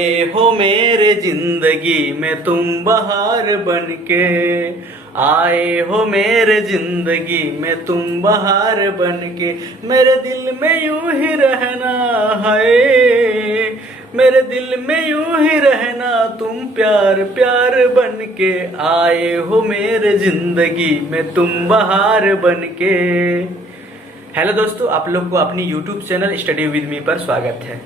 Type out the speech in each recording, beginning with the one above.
आए हो मेरे जिंदगी में तुम बहार बनके, आए हो मेरे जिंदगी में तुम बहार बनके, मेरे दिल में यूं ही रहना है, मेरे दिल में यूं ही रहना तुम प्यार प्यार बनके, आए हो मेरे जिंदगी में तुम बहार बनके। हेलो दोस्तों, आप लोग को अपनी YouTube channel study with me पर स्वागत है।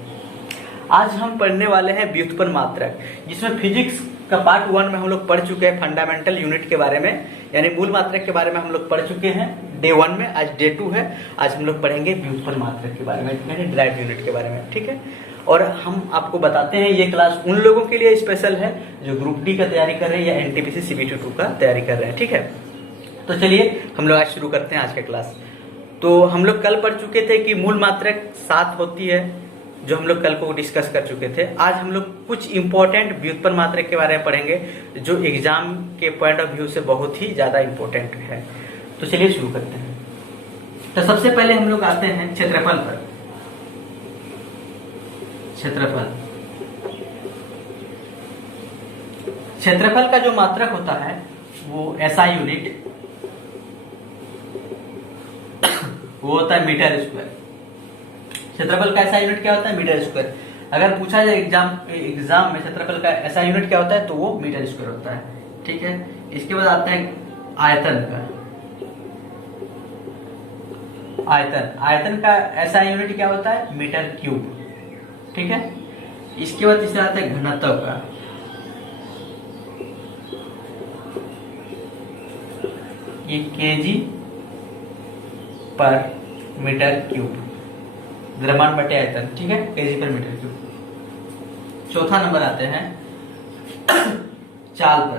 आज हम पढ़ने वाले हैं व्युत्पन्न मात्रक, जिसमें फिजिक्स का पार्ट 1 में हम लोग पढ़ चुके हैं फंडामेंटल यूनिट के बारे में, यानी मूल मात्रक के बारे में हम लोग पढ़ चुके हैं डे 1 में। आज डे 2 है। आज हम लोग पढ़ेंगे व्युत्पन्न मात्रक के बारे में, यानी डिराइव्ड यूनिट के बारे में, ठीक है। और हम आपको बताते हैं ये क्लास उन लोगों के लिए स्पेशल है जो ग्रुप डी का तैयारी कर रहे हैं या एनटीपीसी सीबीटी 2 का तैयारी कर रहे हैं, ठीक है। तो चलिए हम लोग आज शुरू करते हैं आज का क्लास। तो हम लोग कल पढ़ चुके थे कि मूल मात्रक 7 होती है, जो हम लोग कल को डिस्कस कर चुके थे। आज हम लोग कुछ इंपॉर्टेंट व्युत्पन्न मात्रक के बारे में पढ़ेंगे जो एग्जाम के पॉइंट ऑफ व्यू से बहुत ही ज्यादा इंपॉर्टेंट है। तो चलिए शुरू करते हैं। तो सबसे पहले हम लोग आते हैं क्षेत्रफल पर। क्षेत्रफल का जो मात्रक होता है वो ऐसा यूनिट वो होता है मीटर स्क्वायर। क्षेत्रफल का ऐसा यूनिट क्या होता है? Metre square. अगर पूछा जाए एग्जाम में क्षेत्रफल का ऐसा यूनिट क्या होता है तो वो मीटर स्क्वायर होता है, ठीक है। इसके बाद आता है आयतन का। आयतन का ऐसा यूनिट क्या होता है? मीटर क्यूब, ठीक है। इसके बाद तीसरा आता है घनत्व का। ये केजी पर मीटर क्यूब, द्रव्यमान बटे आयतन, ठीक है, केजी पर मीटर क्यूब। चौथा नंबर आते हैं चाल पर।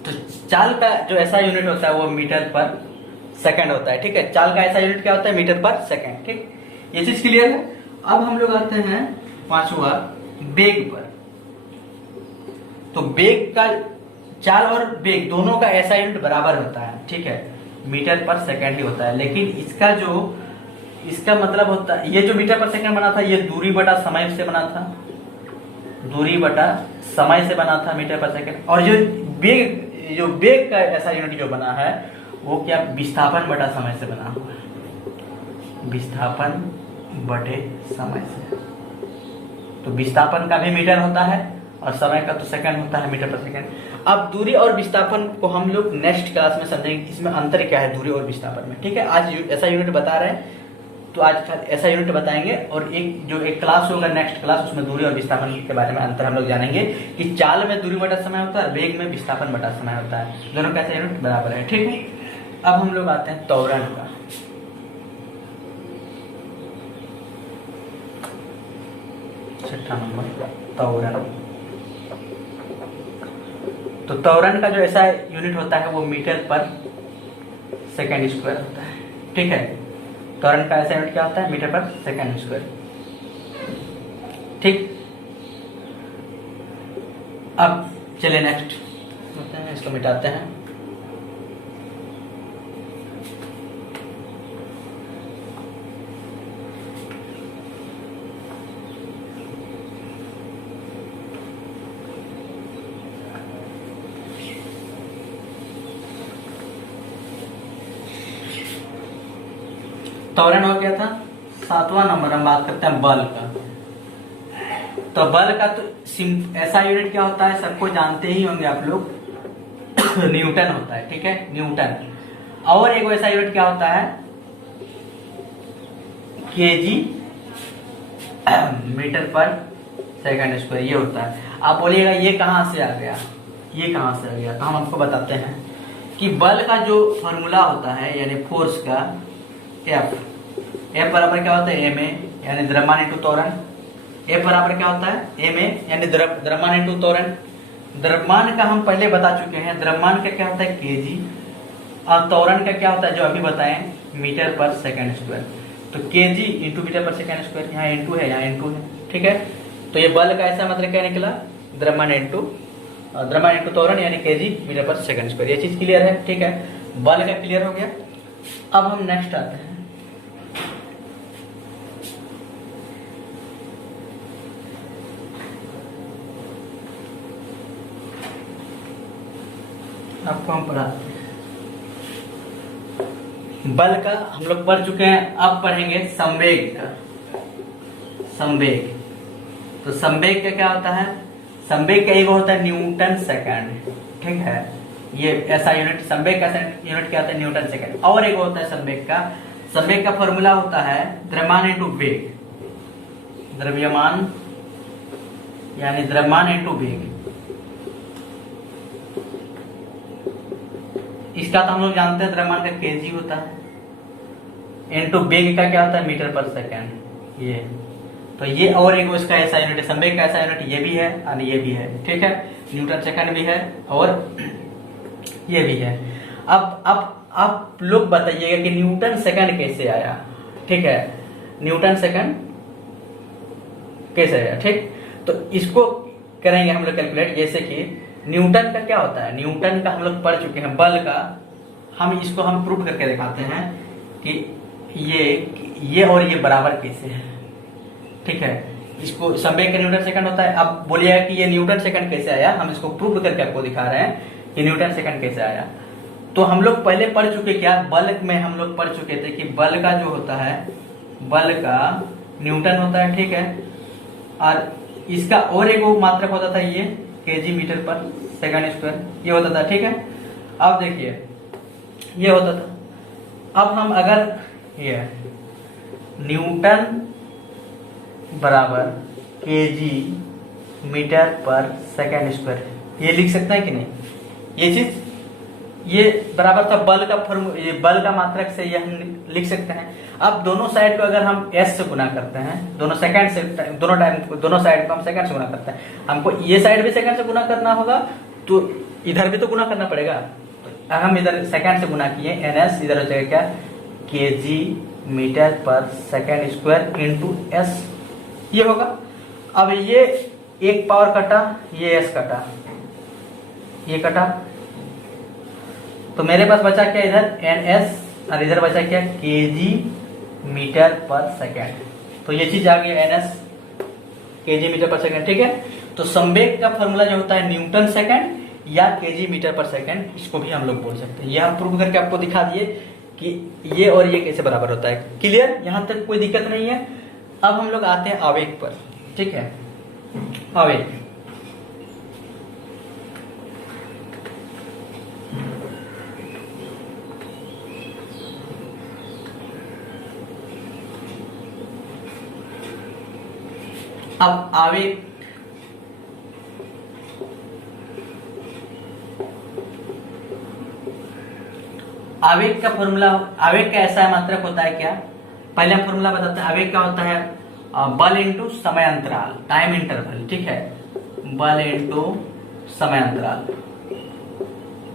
तो चाल का जो ऐसा यूनिट होता है वो मीटर पर सेकंड होता है, ठीक है। चाल का ऐसा यूनिट क्या होता है? मीटर पर सेकंड, ठीक। ये चीज क्लियर है। अब हम लोग आते हैं पांचवा वेग पर। तो वेग का, चाल और वेग दोनों का ऐसा यूनिट बराबर होता है, ठीक है, मीटर पर सेकंड ही होता है। लेकिन इसका मतलब होता है, ये जो मीटर पर सेकंड बना था ये दूरी बटा समय से बना था, दूरी बटा समय से बना था मीटर पर सेकंड। और जो वेग का ऐसा यूनिट जो बना है वो क्या? विस्थापन बटा समय से बना हुआ है, विस्थापन बटे समय से। तो विस्थापन का भी मीटर होता है और समय का तो सेकंड होता है, मीटर पर सेकंड। अब दूरी और विस्थापन को हम लोग नेक्स्ट क्लास में समझेंगे, इसमें अंतर क्या है दूरी और विस्थापन में, ठीक है। आज ऐसा यूनिट बता रहे हैं तो आज ऐसा यूनिट बताएंगे, और एक क्लास होगा नेक्स्ट क्लास, उसमें दूरी और विस्थापन के बारे में अंतर हम लोग जानेंगे कि चाल में दूरी बटा समय होता है, वेग में विस्थापन बटा समय होता है, दोनों का ऐसा यूनिट बराबर है, ठीक है। अब हम लोग आते हैं त्वरण का। छठा नंबर त्वरण। तो त्वरण का जो ऐसा यूनिट होता है वो मीटर पर सेकंड स्क्वायर होता है, ठीक है। त्वरण का ऐसा यूनिट क्या होता है? मीटर पर सेकंड स्क्वायर, ठीक। अब चलिए नेक्स्ट होते हैं, इसको मिटाते हैं। त्वरण हो गया था। 7वां नंबर हम बात करते हैं बल का। तो बल का तो ऐसा यूनिट क्या होता है? सबको जानते ही होंगे आप लोग, न्यूटन होता है, ठीक है, न्यूटन। और एक ऐसा यूनिट क्या होता है? केजी मीटर पर सेकंड स्क्वायर, ये होता है। आप बोलिएगा ये कहां से आ गया, ये कहां से आ गया? तो हम आपको बताते हैं कि बल का जो फॉर्मूला होता है, यानी फोर्स का, एफ बराबर क्या होता है? एम ए, यानी द्रव्यमान इंटू त्वरण। एफ बराबर क्या होता है? एम ए, यानी द्रव्यमान इंटू त्वरण। द्रव्यमान का हम पहले बता चुके हैं, द्रव्यमान का क्या होता है? केजी। और त्वरण का क्या होता है जो अभी बताएं? मीटर पर सेकंड स्क्वायर। तो केजी इंटू मीटर पर सेकंड स्क्वायर, यहाँ इंटू है, यहाँ इंटू है, ठीक है। तो ये बल का ऐसा मतलब क्या निकला? द्रव्यमान इंटू त्वरण, यानी केजी मीटर पर सेकंड स्क्वायर। ये चीज क्लियर है, ठीक है। बल का क्लियर हो गया। अब हम नेक्स्ट आते हैं आपको हम पढ़ाते हैं। बल का हम लोग पढ़ चुके हैं, अब पढ़ेंगे संवेग का। संवेग, तो संवेग का क्या होता है? संवेग का एक होता है न्यूटन सेकंड, ठीक है, ये ऐसा यूनिट। संवेग का यूनिट क्या होता है? Newton second. और एक होता है संवेग का, संवेग का फॉर्मूला होता है द्रव्यमान इंटू वेग। द्रव्यमान यानी द्रव्यमान इंटू वेग। इसका तो हम लोग जानते हैं, द्रव्यमान का केजी होता है, इंटू वेग का क्या होता है? मीटर पर सेकंड। ये तो ये और एक उसका ऐसा यूनिट है, संवेग का ऐसा यूनिट ये भी है और ये भी है, ठीक है। न्यूटन सेकंड भी है और ये भी है। अब आप लोग बताइएगा कि न्यूटन सेकंड कैसे आया, ठीक है, न्यूटन सेकंड कैसे आया, ठीक। तो इसको करेंगे हम लोग कैलकुलेट, जैसे कि न्यूटन का क्या होता है? न्यूटन का हम लोग पढ़ चुके हैं, बल का। हम इसको हम प्रूफ करके दिखाते हैं कि ये और ये बराबर कैसे है, ठीक है। इसको संवेग का न्यूटन सेकंड होता है। अब बोलिएगा कि ये न्यूटन सेकंड कैसे आया, हम इसको प्रूफ करके आपको दिखा रहे हैं कि न्यूटन सेकंड कैसे आया। तो हम लोग पहले पढ़ चुके, क्या बल में हम लोग पढ़ चुके थे कि बल का जो होता है, बल का न्यूटन होता है, ठीक है। और इसका और एक मात्रक होता था, ये केजी मीटर पर सेकंड स्क्वायर, ये होता था, ठीक है। अब देखिए ये होता था। अब हम अगर ये न्यूटन बराबर केजी मीटर पर सेकंड स्क्वायर, ये लिख सकते हैं कि नहीं? ये चीज ये बराबर था बल का ये बल का मात्रक से ये हम लिख सकते हैं। अब दोनों साइड को अगर हम s से गुना करते हैं, दोनों सेकंड से, दोनों साइड को हम सेकंड से गुना करते हैं, हमको ये साइड भी सेकंड से गुना करना होगा, तो इधर भी तो गुना करना पड़ेगा। तो हम इधर सेकंड से गुना किए, ns इधर हो जाएगा क्या? केजी मीटर पर सेकंड स्क्वायर इंटू एस, ये होगा। अब ये एक पावर कटा, ये एस कटा, ये कटा, तो मेरे पास बचा क्या इधर? ns, और इधर बचा क्या? केजी मीटर पर सेकंड। तो ये चीज आ गई ns केजी मीटर पर सेकंड, ठीक है। तो संवेग का फॉर्मूला जो होता है न्यूटन सेकंड या केजी मीटर पर सेकंड, इसको भी हम लोग बोल सकते हैं। ये हम प्रूव करके आपको दिखा दिए कि ये और ये कैसे बराबर होता है। क्लियर? यहां तक कोई दिक्कत नहीं है। अब हम लोग आते हैं आवेग पर, ठीक है। आवेग, अब आवेग आवेग का फॉर्मूला, आवेग का ऐसा मात्रक होता है क्या? पहले हम फॉर्मूला बताते हैं। आवेग का होता है बल इंटू समय अंतराल, टाइम इंटरवल, ठीक है। बल इंटू समय अंतराल,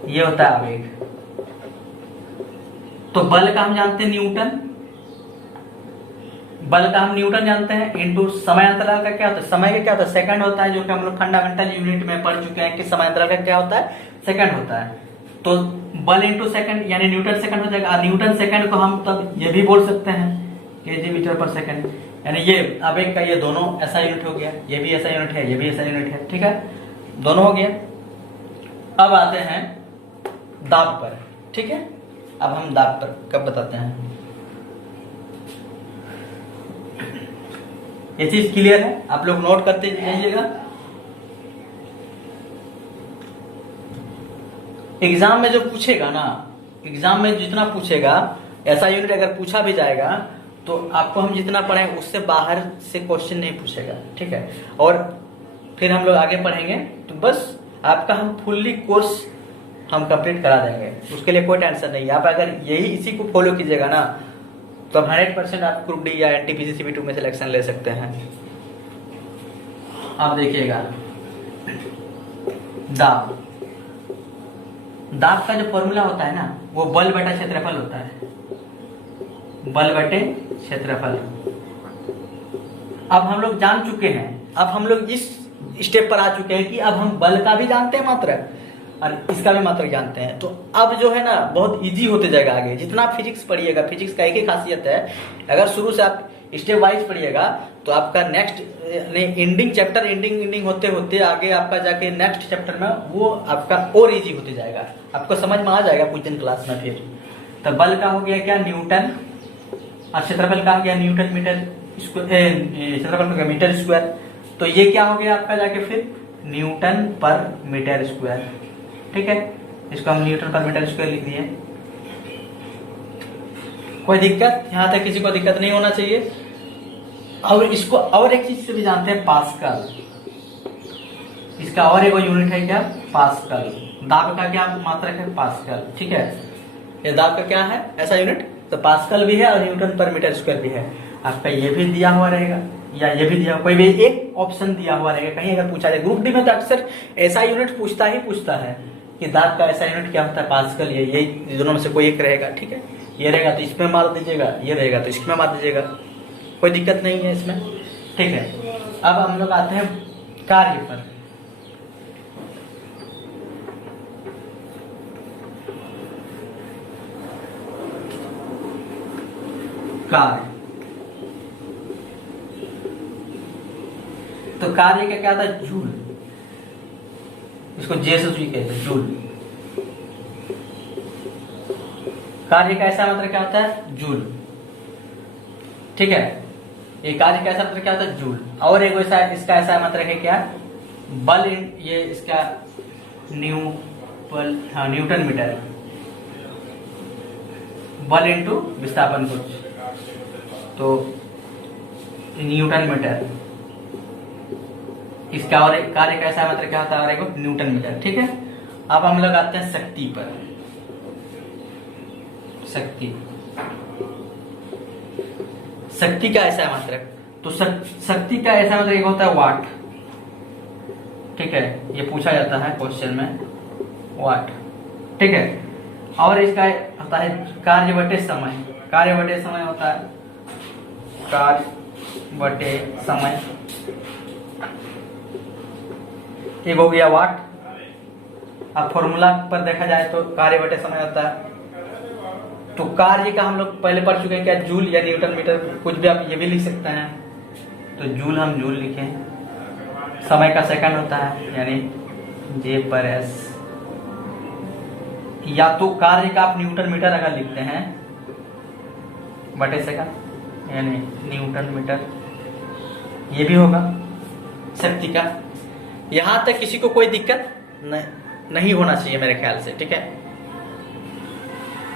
ये होता है आवेग। तो बल का हम जानते हैं न्यूटन, बल का हम न्यूटन जानते हैं, इंटू समय अंतराल का क्या होता है? समय का क्या होता है? सेकंड होता है, जो कि हम लोग फंडामेंटल यूनिट में पढ़ चुके हैं कि समय अंतराल का क्या होता है? सेकंड होता है। तो बल इंटू सेकंड यानी न्यूटन सेकंड हो जाएगा। और न्यूटन सेकंड को हम तब ये भी बोल सकते हैं केजी मीटर पर सेकंड, यानी ये आवेग का ये दोनों ऐसा यूनिट हो गया, ये भी ऐसा यूनिट है, ये भी ऐसा यूनिट है, ठीक है, दोनों हो गया। अब आते हैं दाब पर, ठीक है। अब हम दाब पर कब बताते हैं, ये चीज क्लियर है? आप लोग नोट करते जाइएगा। एग्जाम में जो पूछेगा ना, एग्जाम में जितना पूछेगा, ऐसा यूनिट अगर पूछा भी जाएगा तो आपको हम जितना पढ़े उससे बाहर से क्वेश्चन नहीं पूछेगा, ठीक है। और फिर हम लोग आगे पढ़ेंगे, तो बस आपका हम फुल्ली कोर्स हम कंप्लीट करा देंगे, उसके लिए कोई टेंशन नहीं है। आप अगर यही इसी को फॉलो कीजिएगा ना, तो 100% आप ग्रुप डी या एनटीपीसी CP2 में सिलेक्शन ले सकते हैं। आप देखिएगा दाब, दाब का जो फॉर्मूला होता है ना, वो बल बटा क्षेत्रफल होता है, बल बटे क्षेत्रफल। अब हम लोग जान चुके हैं, अब हम लोग इस स्टेप पर आ चुके हैं कि अब हम बल का भी जानते हैं मात्रक और इसका भी मात्रक जानते हैं। तो अब जो है ना बहुत इजी होते जाएगा आगे। जितना फिजिक्स पढ़िएगा, फिजिक्स का एक ही खासियत है, अगर शुरू से आप स्टेप वाइज पढ़िएगा तो आपका नेक्स्ट एंडिंग चैप्टर एंडिंग होते होते आगे आपका जाके नेक्स्ट चैप्टर में वो आपका और इजी होते जाएगा, आपको समझ में आ जाएगा कुछ दिन क्लास में। फिर तो बल का हो गया क्या, न्यूटन, और क्षेत्रफल का हो गया न्यूटन मीटर स्क्वायर, क्षेत्रफल हो गया मीटर स्क्वायर। तो ये क्या हो गया आपका जाके फिर न्यूटन पर मीटर स्क्वायर। ठीक है, इसको हम न्यूटन पर मीटर स्क्वायर लिख दिए। कोई दिक्कत यहां तक, किसी को दिक्कत नहीं होना चाहिए। और इसको और एक चीज से भी जानते हैं, पास्कल। इसका और एक यूनिट है क्या, पास्कल। दाब का क्या मात्रक है, पास्कल। ठीक है, ये दाब का क्या है ऐसा यूनिट, तो पास्कल भी है और न्यूटन पर मीटर स्क्वायर भी है। आपका ये भी दिया हुआ रहेगा या ये भी दिया, कोई भी एक ऑप्शन दिया हुआ रहेगा कहीं अगर पूछा जाए। ग्रुप डी में तो अक्सर ऐसा यूनिट पूछता है कि दाब का ऐसा यूनिट क्या होता है, पास्कल। ये दोनों में से कोई एक रहेगा। ठीक है, ये रहेगा तो इसमें मार दीजिएगा, ये रहेगा तो इसमें मार दीजिएगा, कोई दिक्कत नहीं है इसमें। ठीक है, अब हम लोग आते हैं कार्य पर। कार्य, तो कार्य का क्या था, जूल। इसको जे से सुई कहते हैं, जूल। कार्य का ऐसा मतलब क्या होता है, जूल। ठीक है, ये कार्य का ऐसा मतलब क्या होता है, जूल। और एक ऐसा इसका ऐसा मतलब है क्या, बल, ये इसका न्यूटन मीटर, बल इंटू विस्थापन कुछ, तो न्यूटन मीटर। इसका और एक कार्य का ऐसा मतलब क्या होता है, और न्यूटन मीटर। ठीक है, अब हम लोग आते हैं शक्ति पर। शक्ति का ऐसा मात्रक, तो शक्ति का ऐसा मात्रक एक होता है वाट। ठीक है, ये पूछा जाता है क्वेश्चन में, वाट। ठीक है, और इसका होता है कार्य बटे समय। कार्य बटे समय होता है, कार्य बटे समय, एक हो गया वाट। अब फॉर्मूला पर देखा जाए तो कार्य बटे समय होता है, तो कार्य का हम लोग पहले पढ़ चुके हैं क्या, जूल या न्यूटन मीटर, कुछ भी आप ये भी लिख सकते हैं। तो जूल हम जूल लिखें, समय का सेकंड होता है यानी जे पर एस, या तो कार्य का आप न्यूटन मीटर अगर लिखते हैं बटे सेकंड यानी न्यूटन मीटर, ये भी होगा शक्ति का। यहां तक किसी को कोई दिक्कत नहीं होना चाहिए मेरे ख्याल से। ठीक है,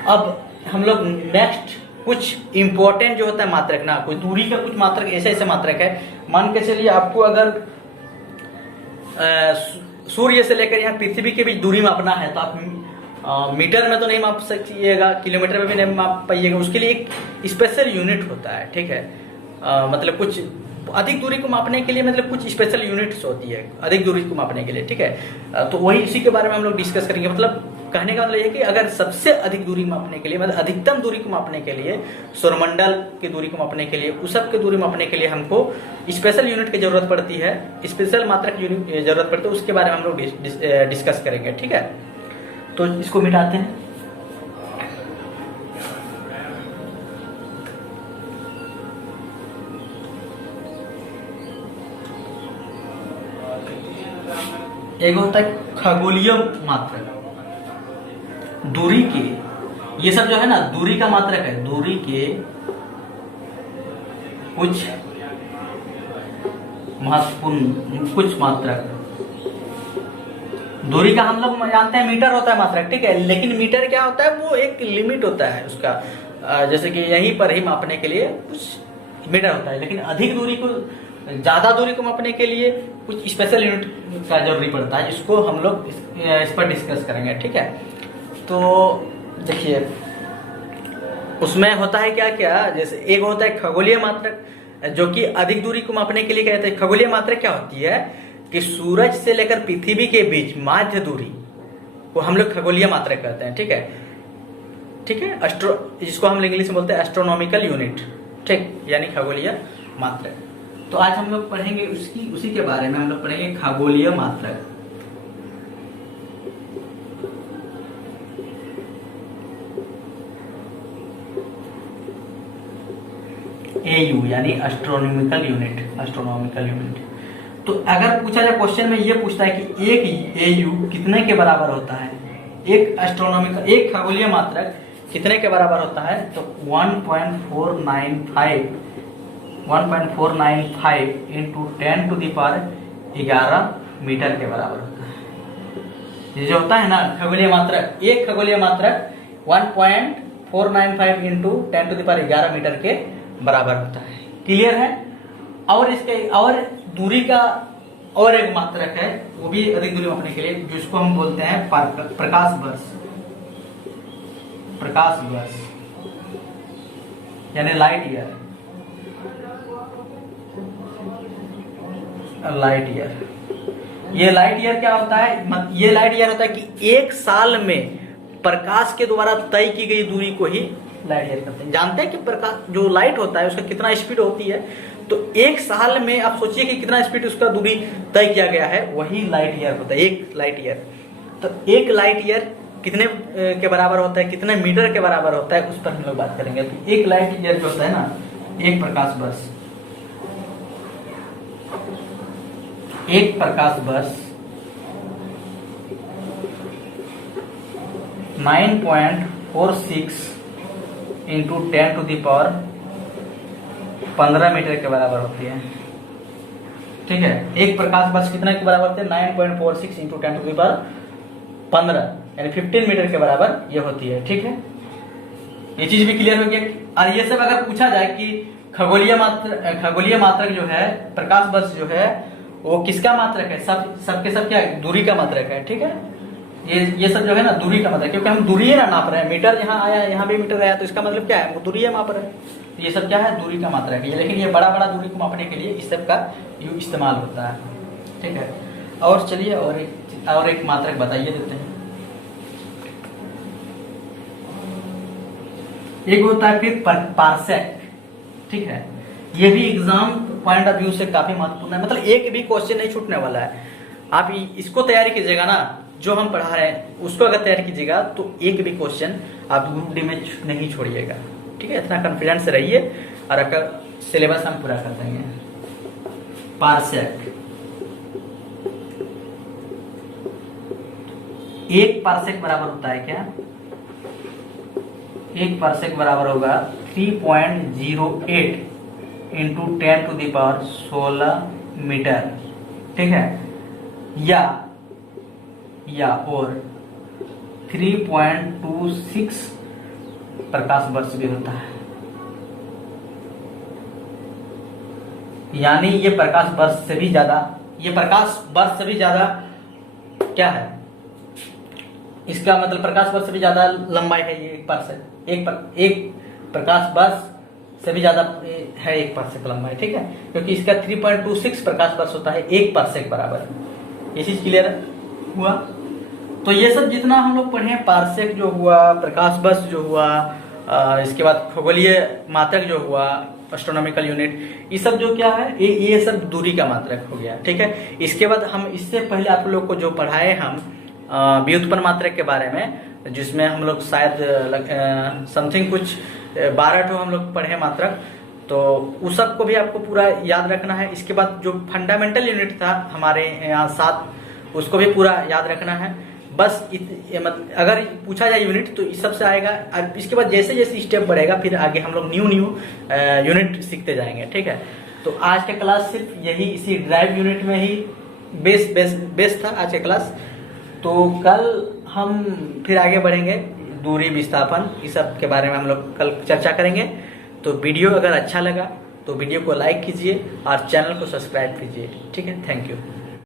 अब हम लोग नेक्स्ट कुछ इंपॉर्टेंट जो होता है मात्रक ना, कोई दूरी का कुछ मात्रक ऐसे मात्रक है। मान के चलिए आपको अगर सूर्य से लेकर यहाँ पृथ्वी के बीच दूरी मापना है तो आप मीटर में तो नहीं माप सकिएगा, किलोमीटर में भी नहीं माप पाइएगा, उसके लिए एक स्पेशल यूनिट होता है। ठीक है, मतलब कुछ अधिक दूरी को मापने के लिए मतलब कुछ स्पेशल यूनिट्स होती है अधिक दूरी को मापने के लिए। ठीक है, तो वही इसी के बारे में हम लोग डिस्कस करेंगे। मतलब कहने का मतलब ये कि अगर सबसे अधिक दूरी मापने के लिए, मतलब अधिकतम दूरी को मापने के लिए, सौरमंडल की दूरी को मापने के लिए, उस सब की दूरी मापने के लिए हमको स्पेशल यूनिट की जरूरत पड़ती है, स्पेशल मात्रक की जरूरत पड़ती है, उसके बारे में हम लोग डिस्कस करेंगे। ठीक है, तो इसको मिटाते हैं। एक होता है खगोलीय मात्रक, दूरी के, ये सब जो है ना दूरी का मात्रक है, दूरी के कुछ महत्वपूर्ण कुछ मात्रक। दूरी का हम लोग जानते हैं मीटर होता है मात्रक। ठीक है, लेकिन मीटर क्या होता है, वो एक लिमिट होता है उसका, जैसे कि यहीं पर ही मापने के लिए कुछ मीटर होता है, लेकिन अधिक दूरी को, ज्यादा दूरी को मापने के लिए कुछ स्पेशल यूनिट का जरूरी पड़ता है, जिसको हम लोग इस पर डिस्कस करेंगे। ठीक है, तो देखिए उसमें होता है क्या क्या, जैसे एक होता है खगोलीय मात्रक, जो कि अधिक दूरी को मापने के लिए कहते हैं। खगोलीय मात्रक क्या होती है कि सूरज से लेकर पृथ्वी के बीच माध्य दूरी को हम लोग खगोलीय मात्रक कहते हैं। ठीक है, ठीक है, जिसको हम इंग्लिश में बोलते हैं एस्ट्रोनॉमिकल यूनिट। ठीक, यानी खगोलीय मात्रक। तो आज हम लोग पढ़ेंगे उसी के बारे में हम लोग पढ़ेंगे खगोलीय मात्रक। AU यानी एस्ट्रोनॉमिकल यूनिट। तो अगर पूछा जाए क्वेश्चन में ये पूछता है कि एक AU कितने के बराबर होता है, एक खगोलीय मात्रक कितने के बराबर होता है, तो 1.495 into 10 to the power 11 metre के बराबर होता है। ये जो होता है ना खगोलीय मात्रक, एक खगोलीय मात्रक 1.495 into 10 to the power 11 metre के बराबर होता है। क्लियर है। और इसके और दूरी का और एक मात्रक है, वो भी अधिक दूरी मापने के लिए, जिसको हम बोलते हैं प्रकाश वर्ष यानी लाइट ईयर। ये लाइट ईयर क्या होता है, ये लाइट ईयर होता है कि एक साल में प्रकाश के द्वारा तय की गई दूरी को ही लाइट ईयर कहते हैं। जानते हैं कि प्रकाश जो लाइट होता है उसका कितना स्पीड होती है, तो एक साल में आप सोचिए कि कितना स्पीड उसका दूरी तय किया गया है, वही लाइट ईयर होता है, एक लाइट ईयर। तो एक लाइट ईयर कितने के बराबर होता है, कितने मीटर के बराबर होता है, उस पर हम लोग बात करेंगे। तो एक लाइट ईयर जो होता है ना, एक प्रकाश वर्ष 9.46 into 10 to the power 15 metre के बराबर होती है। ठीक है, एक प्रकाश वर्ष कितने के बराबर होते हैं, 9.46 इंटू 10 टू द पावर 15 यानी 15 मीटर के बराबर ये होती है। ठीक है, ये चीज भी क्लियर हो गया। और ये सब अगर पूछा जाए कि खगोलीय मात्रक जो है, प्रकाश वर्ष जो है वो किसका मात्रक है, सबके सब क्या दूरी का मात्रक है। ठीक है, ये सब जो है ना दूरी का मात्रक, क्योंकि हम दूरी ना नाप रहे हैं। मीटर यहाँ आया, यहाँ भी मीटर आया, तो इसका मतलब क्या है, वो दूरी माप रहे हैं। तो ये सब क्या है, दूरी का मात्रक है। लेकिन ये बड़ा दूरी को मापने के लिए इस सब का इस्तेमाल होता है। ठीक है, और चलिए और एक मात्रक बताइए देते हैं। एक होता है फिर पार्सेक। ठीक है, ये भी एग्जाम पॉइंट ऑफ व्यू से काफी महत्वपूर्ण है, मतलब एक भी क्वेश्चन नहीं छूटने वाला है। आप इसको तैयारी कीजिएगा ना, जो हम पढ़ा रहे हैं उसको अगर तैयारी कीजिएगा तो एक भी क्वेश्चन आप ग्रुप डी में नहीं छोड़िएगा। ठीक है, इतना कॉन्फिडेंस से रहिए और अगर सिलेबस हम पूरा कर देंगे। पार्सेक, एक पार्सेक बराबर होता है क्या, एक पार्सेक बराबर होगा 3.08 into 10 to the power 16 metre. ठीक है, या और 3.26 प्रकाश वर्ष भी होता है। यानी ये प्रकाश वर्ष से भी ज्यादा क्या है, इसका मतलब प्रकाश वर्ष से भी ज्यादा लंबाई है ये एक प्रकाश वर्ष से भी ज्यादा है एक पार्सेक लंबाई। ठीक है, क्योंकि इसका 3.26 प्रकाश वर्ष होता है एक पार्सेक बराबर। ये चीज क्लियर हुआ। तो ये सब जितना हम लोग पढ़े, पार्सेक जो हुआ, प्रकाश वर्ष जो हुआ, इसके बाद खगोलीय मात्रक जो हुआ, एस्ट्रोनॉमिकल यूनिट, ये सब जो क्या है, ये सब दूरी का मात्रक हो गया। ठीक है, इसके बाद हम इससे पहले आप लोग को जो पढ़ाए हम व्युत्पन्न मात्रक के बारे में, जिसमें हम लोग शायद समथिंग कुछ 12 ठो हम लोग पढ़े मात्रक, तो उस सब को भी आपको पूरा याद रखना है। इसके बाद जो फंडामेंटल यूनिट था हमारे यहाँ 7, उसको भी पूरा याद रखना है। बस अगर पूछा जाए यूनिट तो इस सब से आएगा। और इसके बाद जैसे जैसे स्टेप बढ़ेगा फिर आगे हम लोग न्यू यूनिट सीखते जाएंगे। ठीक है, तो आज का क्लास सिर्फ यही इसी ड्राइव यूनिट में ही बेस था आज का क्लास। तो कल हम फिर आगे बढ़ेंगे, दूरी, विस्थापन, इस सब के बारे में हम लोग कल चर्चा करेंगे। तो वीडियो अगर अच्छा लगा तो वीडियो को लाइक कीजिए और चैनल को सब्सक्राइब कीजिए। ठीक है, थैंक यू।